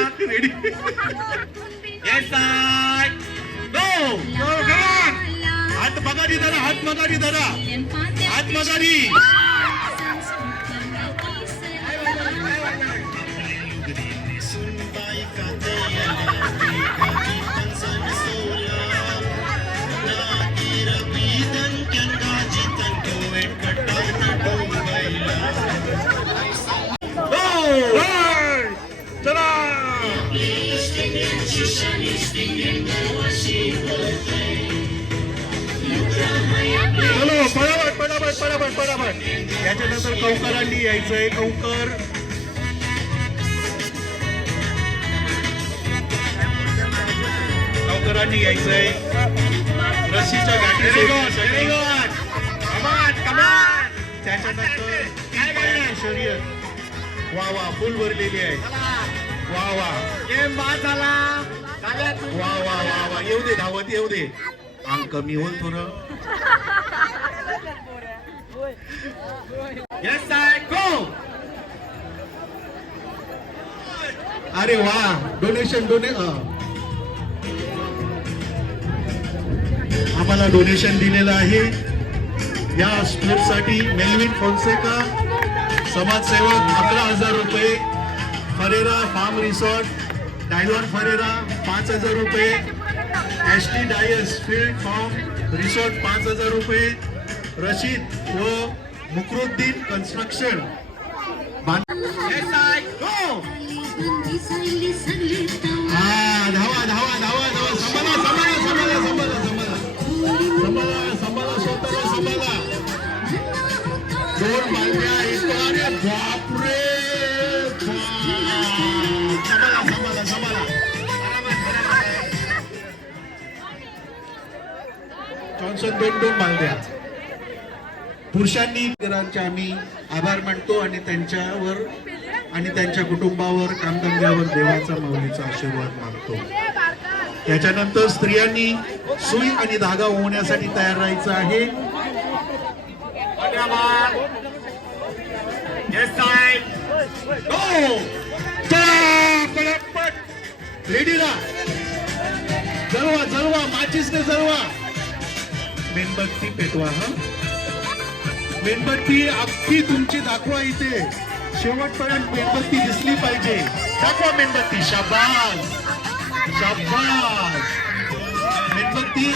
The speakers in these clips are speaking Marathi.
Mark ready yes side go go कम हात मगारी धरा हात मगारी धरा हात मगारी चलो पटापट पटापट पटापट पटापट याच्यानंतर कौकरांनी यायचंय कौकर कौकरांनी यायचंय रस्सीच्या गाठी त्याच्यानंतर शर्यत वा वा फुल भरलेली आहे वा वा गेम बाद झाला वा वा वा वा येऊ दे धावत येऊ दे अंक कमी होईल थोडं यस साइड गो अरे वा डोनेशन आम्हाला डोनेशन दिलेलं आहे या स्पोर्ट साठी मेलविन फोन्सेका समाजसेवक 11,000 रुपये Ferreira farm resort Dylan Ferreira 5,000 रुपये ST Dias field farm resort 5,000 रुपये रशीद व मुकरुद्दीन कन्स्ट्रक्शन धावा धावा धावा धावा संभाला संभाला संभाला संभाला संभाला संभाला स्वतःला संभाला दोन बांधल्या अरे बापरे संभाला संभाला संभाला जॉन्सन दोन बांधल्या पुरुषांनी आम्ही आभार मानतो आणि त्यांच्यावर आणि त्यांच्या कुटुंबावर कामधंद्यावर देवाचा माऊलीचा आशीर्वाद मागतो त्याच्यानंतर स्त्रियांनी सुई आणि धागा होण्यासाठी तयार राहायचं आहे रेडी ना जळवा जळवा माचीसने जळवा मेणबत्ती पेटवा हा मेणबत्ती अख्खी तुमची दाखवा इथे शेवटपर्यंत मेणबत्ती दिसली पाहिजे दाखवा मेणबत्ती शाबास शाबास मेणबत्ती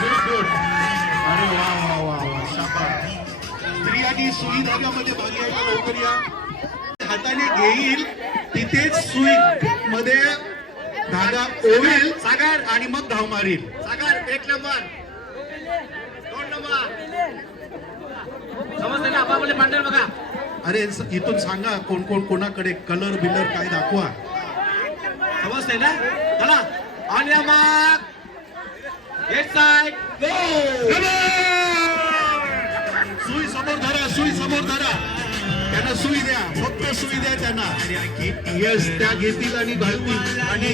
गुड गुड अरे वा वा वा वा शाबास स्त्रियांनी सुई धाग्यामध्ये भाग घ्यायला लवकर या हाताने घेईल तिथेच सुई मध्ये धागा ओवेल सागर आणि मग धाव मारील सागर 1 नंबर 2 नंबर समजलं ना आपापले पांढर बघा अरे इथून सांगा कोण कोण कोणाकडे कलर बिलर काय दाखवा समजतंय ना चला ऑन या मार्क येस साइड गो सुई समोर धरा त्यांना सुई द्या फक्त सुई द्या त्यांना यस त्या घेतील आणि घालतील आणि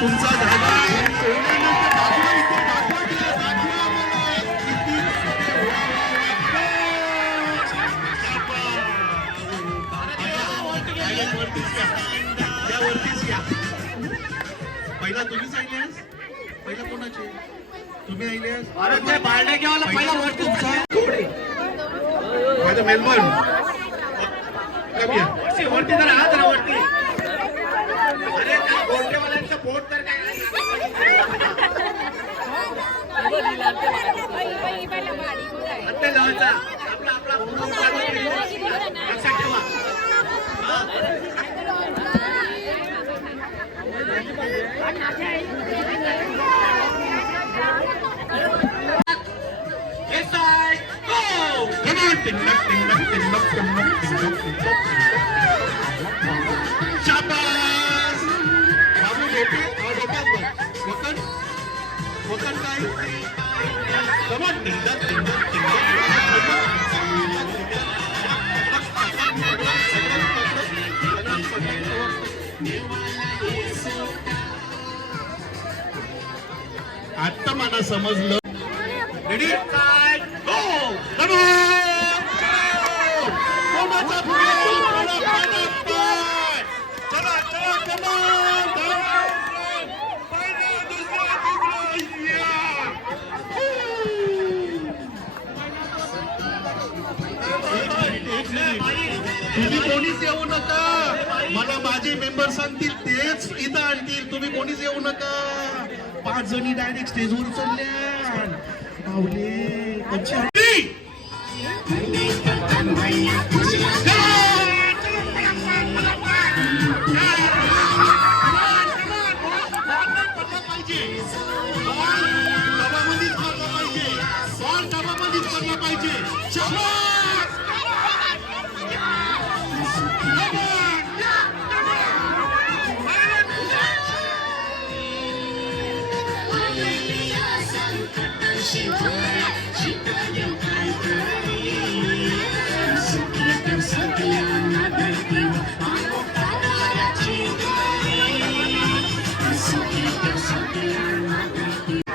तुमचा धागा पहिला तुम्हीच आयल्यास पहिला कोणाचे तुम्ही आयल्यास अरे ते बाळडे घ्यायला पहिला वरती माझं मेलबर्न कमी वरती जरा हात जरा वरती अरे त्या बोर्डेवाल्यांचं बोट तर काय लावायचा आपला आपला लक्षात ठेवा आता मला समजलं रेडी गो तुम्ही कोणीच येऊ नका. मला माझे मेंबर सांगतील तेच इथं आणतील. तुम्ही कोणीच येऊ नका. 5 जणी डायरेक्ट स्टेजवर चढल्या. बावले कच्ची हंडी.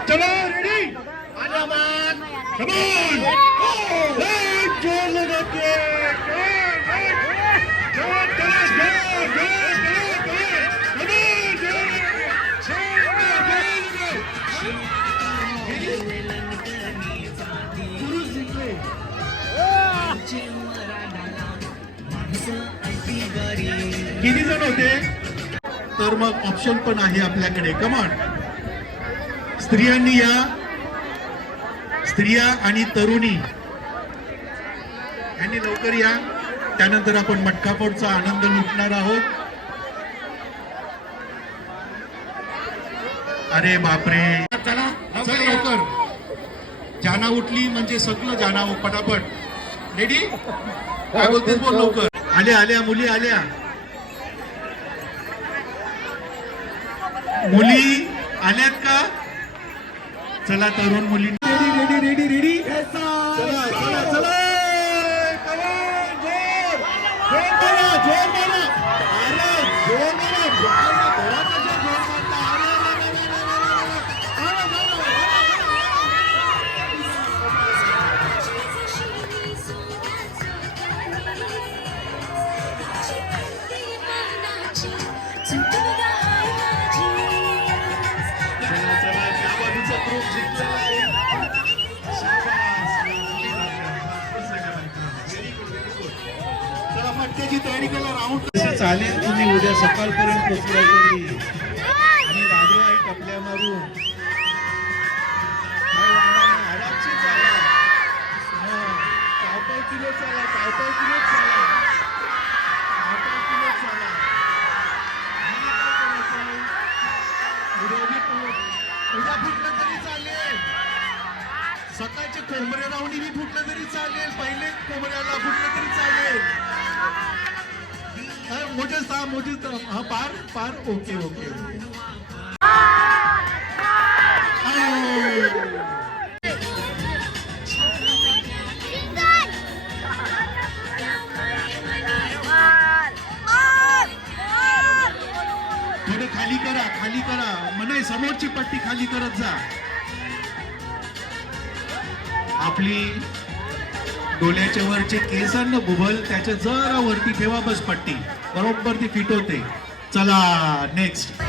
चलो रेडी. Come on! Hey, जोर लगा के! किती जण होते? तर मग ऑप्शन पण आहे आपल्याकडे. कमॉन, स्त्रियांनी या. स्त्रिया आणि तरुणी यांनी लवकर या. त्यानंतर आपण मटकाफोडचा आनंद लुटणार आहोत. अरे बापरे, चला चल लवकर. जाना उठली म्हणजे सगळं जाना पटापट. रेडी? काय बोलतेस बोल लवकर. आल्या आल्या मुली आल्या. मुली आल्यात का? चला तरुण मुली रेडी रेडी रेडी. चला चला चला. जोर मारा जोर मारा. अरे जोर मारा. त्याची तयारी केला. राऊंड चालेल. तुम्ही उद्या सकाळपर्यंत पोचला तरी. आणि राजू आई टपल्या मारून आरामशी चाला. पाव किलो चाला. पाव किलो चाला. पाव किलो चाला. उद्या फुटलं तरी चालेल. सकाळचे कोंबड्या राऊंडी बी फुटलं तरी चालेल. पहिले कोंबड्याला फुटलं तरी चालेल. मोठेच था मोठेच. हा पार पार. Okay okay. थोडं खाली करा. खाली करा म्हणे. समोरची पट्टी खाली करत जा. आपली डोळ्याच्या वरचे केसांना बुबल त्याच्या जरा वरती ठेवा. बस पट्टी बरोबर ती फिट होते. चला नेक्स्ट.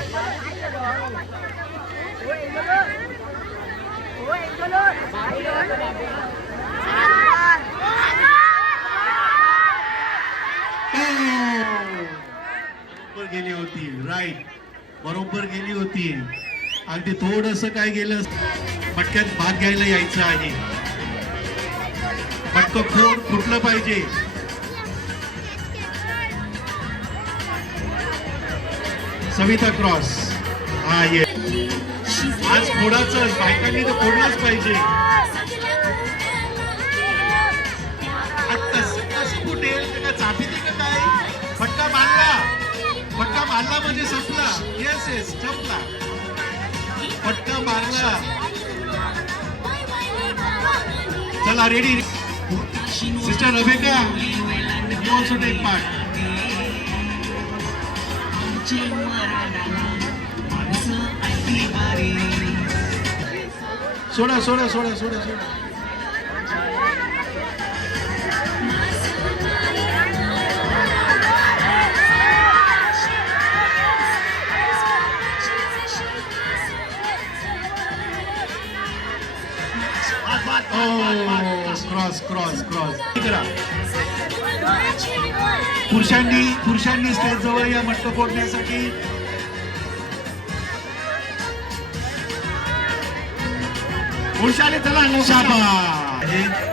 बरोबर गेली होती. राईट, बरोबर गेली होती. अगदी थोडस काय गेलं. पटक्यात भाग घ्यायला यायचं आहे. पटकं फोड फुटलं पाहिजे. सविता क्रॉस. हा ये आज फोडाचं. बायकांनी तर फोडलंच पाहिजे. कसं फुटेल? का चापीते का काय? फटका मारला. फटका मारला म्हणजे संपला. येस येस संपला. फटका मारला. चला ready. Sister Rebecca, you also take part. Soda soda soda soda soda. Cross cross cross cross करा. पुरुषांनी स्टेज जवळ या मट्ट फोडण्यासाठी. पुरुषाने चला शाबास.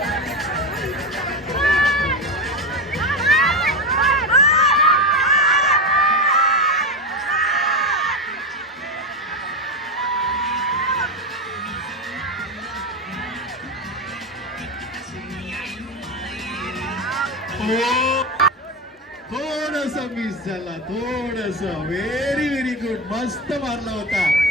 थोडस मिस झाला, थोडस. व्हेरी व्हेरी गुड, मस्त मारला होता.